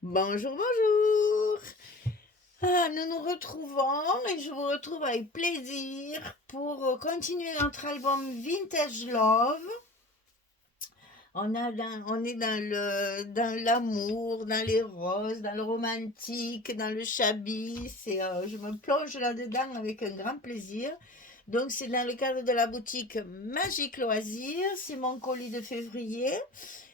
Bonjour, bonjour. Nous nous retrouvons et je vous retrouve avec plaisir pour continuer notre album Vintage Love. On est dans l'amour, dans les roses, dans le romantique, dans le chablis. Je me plonge là-dedans avec un grand plaisir. Donc c'est dans le cadre de la boutique Magique Loisirs. C'est mon colis de février.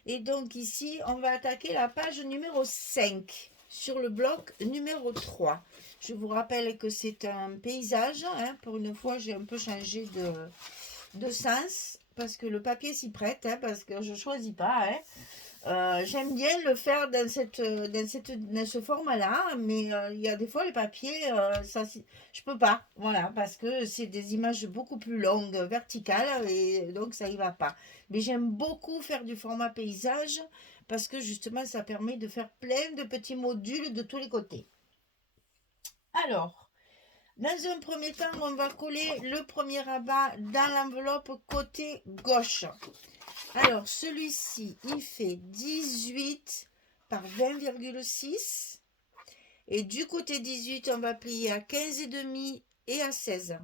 Et donc ici, on va attaquer la page numéro 5 sur le bloc numéro 3. Je vous rappelle que c'est un paysage. Hein. Pour une fois, j'ai un peu changé de sens parce que le papier s'y prête, hein, parce que je ne choisis pas. Hein. J'aime bien le faire dans ce format-là, mais il y a des fois les papiers, je peux pas, voilà, parce que c'est des images beaucoup plus longues, verticales, et donc ça y va pas. Mais j'aime beaucoup faire du format paysage, parce que justement ça permet de faire plein de petits modules de tous les côtés. Alors, dans un premier temps, on va coller le premier rabat dans l'enveloppe côté gauche. Alors, celui-ci, il fait 18 par 20,6. Et du côté 18, on va plier à 15,5 et à 16.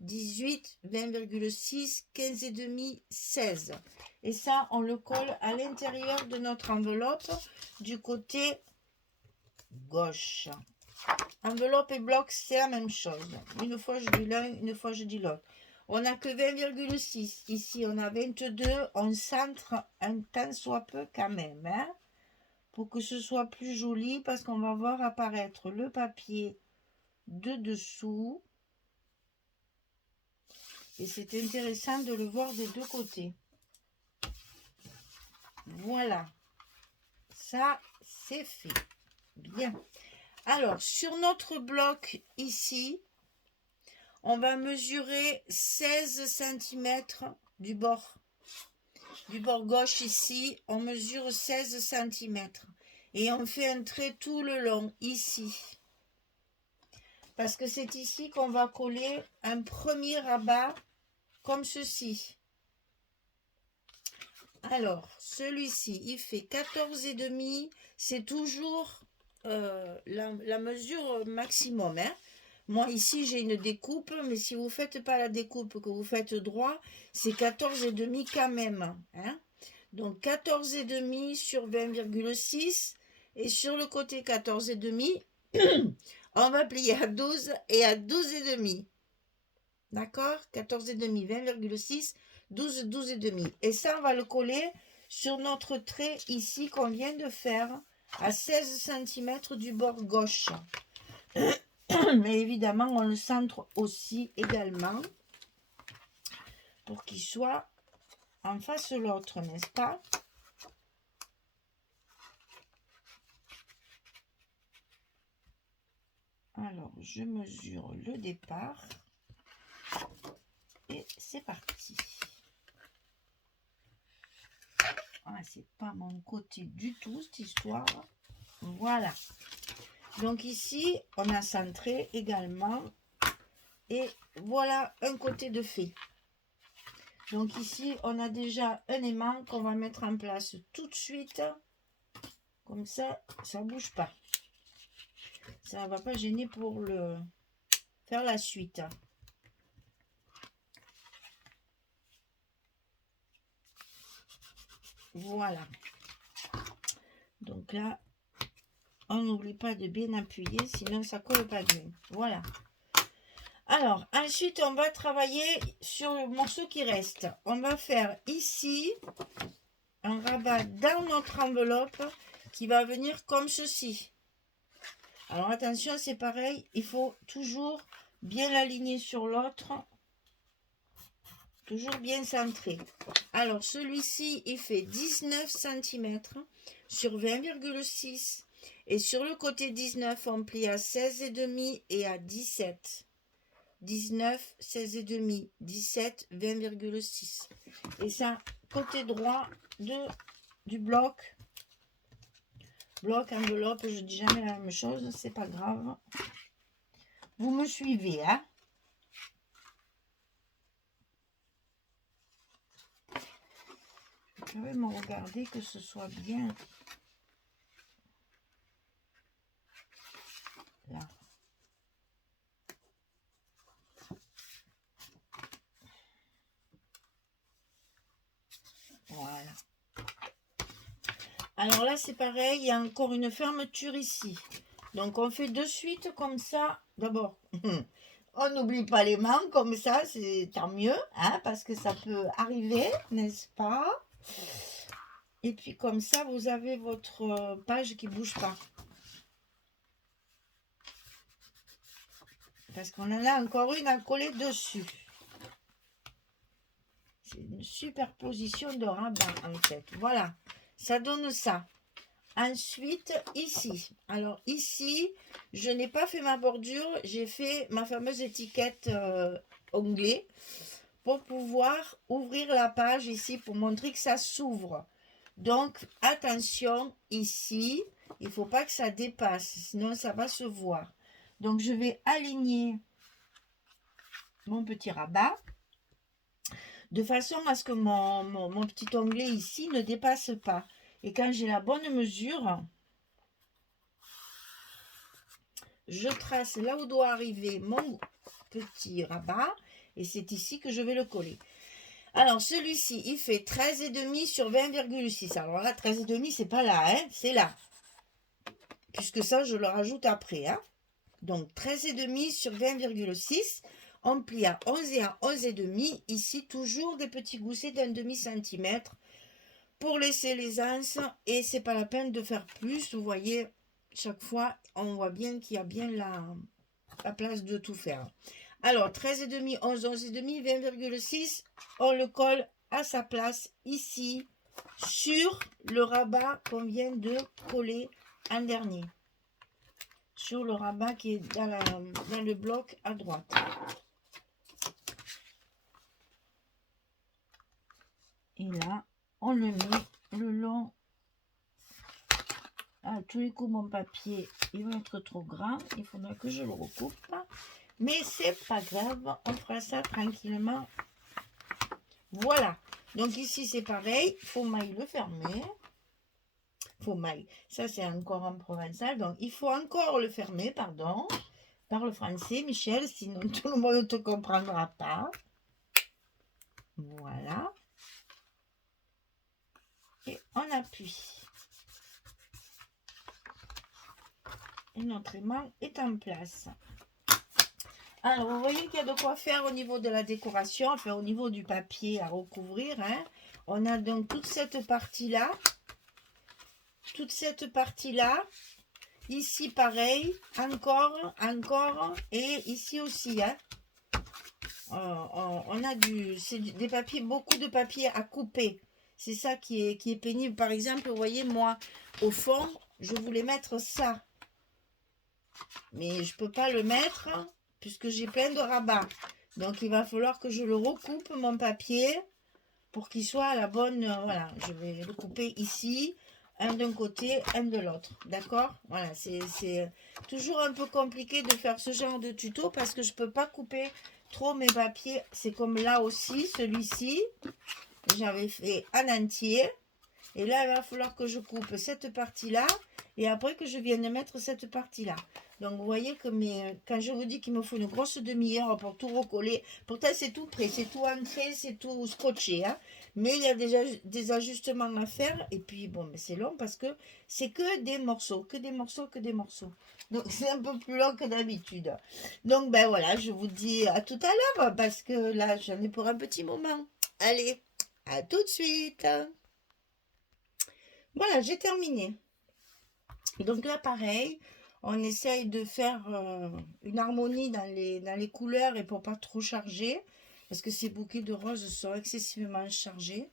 18, 20,6, 15,5, 16. Et ça, on le colle à l'intérieur de notre enveloppe du côté gauche. Enveloppe et bloc, c'est la même chose. Une fois, je dis l'un, une fois, je dis l'autre. On n'a que 20,6. Ici, on a 22. On centre un tant soit peu quand même. Hein, pour que ce soit plus joli, parce qu'on va voir apparaître le papier de dessous. Et c'est intéressant de le voir des deux côtés. Voilà. Ça, c'est fait. Bien. Alors, sur notre bloc ici, on va mesurer 16 cm du bord gauche ici, on mesure 16 cm. Et on fait un trait tout le long, ici. Parce que c'est ici qu'on va coller un premier rabat, comme ceci. Alors, celui-ci, il fait 14,5. C'est toujours la mesure maximum. Hein. Moi, ici, j'ai une découpe, mais si vous ne faites pas la découpe, que vous faites droit, c'est 14,5 quand même. Hein. Donc, 14,5 sur 20,6. Et sur le côté 14,5, on va plier à 12 et à 12,5. D'accord? 14,5, 20,6, 12, 12,5. Et ça, on va le coller sur notre trait ici qu'on vient de faire à 16 cm du bord gauche. Mais évidemment, on le centre aussi également pour qu'il soit en face de l'autre, n'est-ce pas? Alors, je mesure le départ et c'est parti. Ah, c'est pas mon côté du tout cette histoire. Voilà. Donc ici, on a centré également. Et voilà un côté de fait. Donc ici, on a déjà un aimant qu'on va mettre en place tout de suite. Comme ça, ça ne bouge pas. Ça ne va pas gêner pour faire la suite. Voilà. Donc là, on n'oublie pas de bien appuyer, sinon ça ne colle pas bien. Voilà. Alors, ensuite, on va travailler sur le morceau qui reste. On va faire ici un rabat dans notre enveloppe qui va venir comme ceci. Alors attention, c'est pareil, il faut toujours bien l'aligner sur l'autre, toujours bien centré. Alors celui-ci, il fait 19 cm sur 20,6 et sur le côté 19, on plie à 16,5 et à 17. 19, 16,5, 17, 20,6. Et ça, côté droit du bloc. Bloc, enveloppe, je dis jamais la même chose, c'est pas grave. Vous me suivez, hein? Je vais me regarder que ce soit bien. Alors là, c'est pareil, il y a encore une fermeture ici. Donc, on fait de suite comme ça. D'abord, on n'oublie pas les mains comme ça, c'est tant mieux, hein, parce que ça peut arriver, n'est-ce pas? Et puis comme ça, vous avez votre page qui ne bouge pas. Parce qu'on en a encore une à coller dessus. C'est une superposition de rabat en fait. Voilà, ça donne ça. Ensuite, ici. Alors ici, je n'ai pas fait ma bordure. J'ai fait ma fameuse étiquette onglet pour pouvoir ouvrir la page ici pour montrer que ça s'ouvre. Donc, attention ici. Il ne faut pas que ça dépasse, sinon ça va se voir. Donc, je vais aligner mon petit rabat de façon à ce que mon petit onglet ici ne dépasse pas. Et quand j'ai la bonne mesure, je trace là où doit arriver mon petit rabat et c'est ici que je vais le coller. Alors celui-ci, il fait 13,5 sur 20,6. Alors là, 13,5, c'est pas là, hein, c'est là. Puisque ça, je le rajoute après. Hein. Donc 13,5 sur 20,6. On plie à 11 et à 11,5. Ici, toujours des petits goussets d'un demi-centimètre pour laisser les anses. Et c'est pas la peine de faire plus. Vous voyez, chaque fois, on voit bien qu'il y a bien la place de tout faire. Alors, 13,5, 11, 11,5, 20,6. On le colle à sa place ici sur le rabat qu'on vient de coller en dernier. Sur le rabat qui est dans le bloc à droite. Et là, on le met le long. À tous les coups, mon papier, il va être trop grand. Il faudra que je le recoupe. Mais c'est pas grave, on fera ça tranquillement. Voilà. Donc ici, c'est pareil. Faut maille le fermer. Faut maille. Ça, c'est encore en provençal. Donc, il faut encore le fermer, pardon. Parle français, Michel, sinon tout le monde ne te comprendra pas. Voilà. Et on appuie. Et notre aimant est en place. Alors, vous voyez qu'il y a de quoi faire au niveau de la décoration, enfin au niveau du papier à recouvrir. Hein. On a donc toute cette partie-là. Toute cette partie-là. Ici, pareil. Encore, et ici aussi. Hein. On a des papiers, beaucoup de papier à couper. C'est ça qui est pénible. Par exemple, vous voyez, moi, au fond, je voulais mettre ça. Mais je ne peux pas le mettre puisque j'ai plein de rabats. Donc, il va falloir que je le recoupe, mon papier, pour qu'il soit à la bonne... voilà, je vais le couper ici, un d'un côté, un de l'autre. D'accord? Voilà, c'est toujours un peu compliqué de faire ce genre de tuto parce que je ne peux pas couper trop mes papiers. C'est comme là aussi, celui-ci, j'avais fait en entier. Et là, il va falloir que je coupe cette partie-là et après que je vienne mettre cette partie-là. Donc, vous voyez que quand je vous dis qu'il me faut une grosse demi-heure pour tout recoller, pourtant, c'est tout prêt, c'est tout ancré, c'est tout scotché. Hein. Mais il y a déjà des ajustements à faire. Et puis, bon, mais c'est long parce que c'est que des morceaux, que des morceaux, que des morceaux. Donc, c'est un peu plus long que d'habitude. Donc, ben voilà, je vous dis à tout à l'heure parce que là, j'en ai pour un petit moment. Allez, à tout de suite. Voilà, j'ai terminé. Donc là, pareil, on essaye de faire une harmonie dans les couleurs et pour pas trop charger, parce que ces bouquets de roses sont excessivement chargés.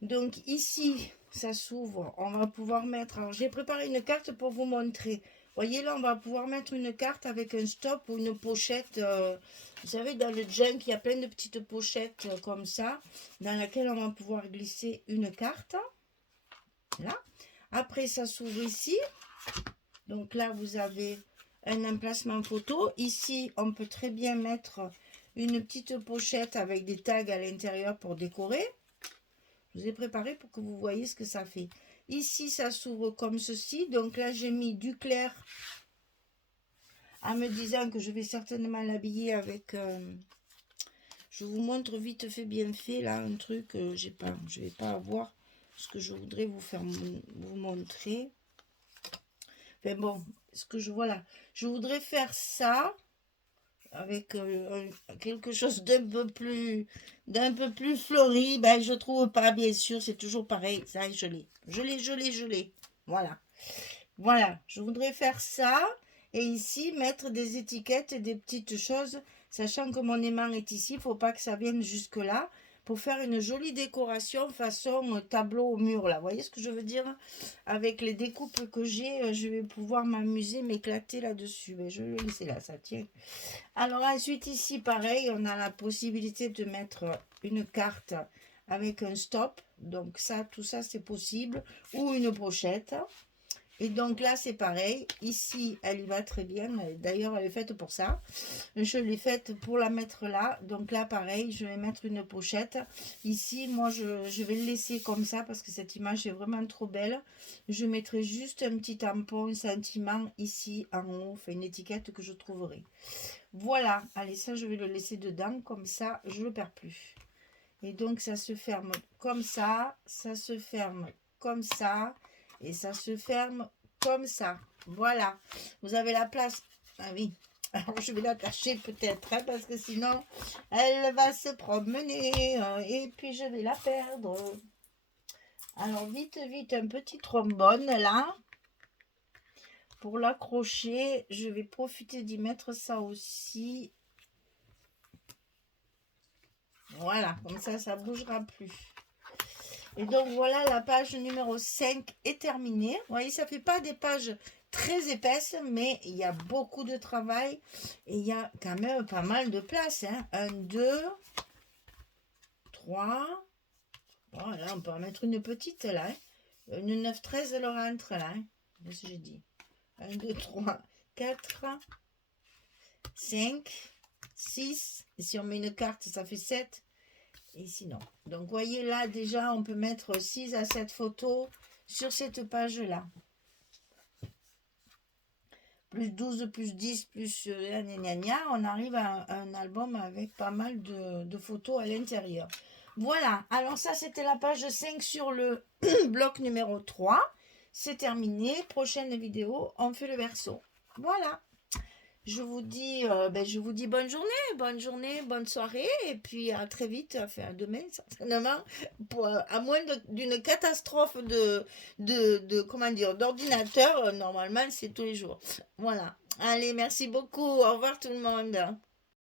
Donc ici, ça s'ouvre, on va pouvoir mettre... Alors j'ai préparé une carte pour vous montrer. Vous voyez là, on va pouvoir mettre une carte avec un stop ou une pochette. Vous savez, dans le junk, il y a plein de petites pochettes comme ça, dans laquelle on va pouvoir glisser une carte. Là. Après, ça s'ouvre ici. Donc là, vous avez un emplacement photo. Ici, on peut très bien mettre une petite pochette avec des tags à l'intérieur pour décorer. Je vous ai préparé pour que vous voyez ce que ça fait. Ici, ça s'ouvre comme ceci. Donc là, j'ai mis du clair en me disant que je vais certainement l'habiller avec... je vous montre vite fait, bien fait, là, un truc. Je ne vais pas avoir ce que je voudrais vous montrer. Enfin bon, ce que je... Voilà. Je voudrais faire ça avec quelque chose d'un peu plus fleuri. Ben, je trouve pas, bien sûr, c'est toujours pareil. Ça, je l'ai. Voilà. Voilà, je voudrais faire ça. Et ici, mettre des étiquettes et des petites choses, sachant que mon aimant est ici, il ne faut pas que ça vienne jusque là, pour faire une jolie décoration façon tableau au mur, là. Vous voyez ce que je veux dire? Avec les découpes que j'ai, je vais pouvoir m'amuser, m'éclater là-dessus. Mais je vais le laisser là, ça tient. Alors ensuite, ici, pareil, on a la possibilité de mettre une carte avec un stop. Donc ça, tout ça, c'est possible. Ou une pochette. Et donc là, c'est pareil. Ici, elle y va très bien. D'ailleurs, elle est faite pour ça. Je l'ai faite pour la mettre là. Donc là, pareil, je vais mettre une pochette. Ici, moi, je vais le laisser comme ça parce que cette image est vraiment trop belle. Je mettrai juste un petit tampon, un sentiment ici en haut. Enfin, une étiquette que je trouverai. Voilà. Allez, ça, je vais le laisser dedans. Comme ça, je ne le perds plus. Et donc, ça se ferme comme ça. Ça se ferme comme ça. Et ça se ferme comme ça. Voilà. Vous avez la place. Ah oui. Alors, je vais la cacher peut-être, hein, parce que sinon, elle va se promener. Et puis, je vais la perdre. Alors, vite, vite, un petit trombone, là. Pour l'accrocher, je vais profiter d'y mettre ça aussi. Voilà. Comme ça ne bougera plus. Et donc voilà, la page numéro 5 est terminée. Vous voyez, ça ne fait pas des pages très épaisses, mais il y a beaucoup de travail. Et il y a quand même pas mal de place. Hein. 1, 2, 3. Voilà, on peut en mettre une petite là. Hein. Une 9, 13, elle rentre là. Hein. Qu'est-ce que j'ai dit? 1, 2, 3, 4, 5, 6. Et si on met une carte, ça fait 7. Et sinon, donc voyez là déjà on peut mettre 6 à 7 photos sur cette page là, plus 12 plus 10 plus on arrive à un album avec pas mal de photos à l'intérieur. Voilà, alors ça c'était la page 5 sur le bloc numéro 3. C'est terminé, prochaine vidéo on fait le verso. Voilà, je vous dis bonne journée, bonne soirée, et puis à très vite, enfin à demain certainement, à moins d'une catastrophe comment dire, d'ordinateur, normalement c'est tous les jours. Voilà, allez, merci beaucoup, au revoir tout le monde.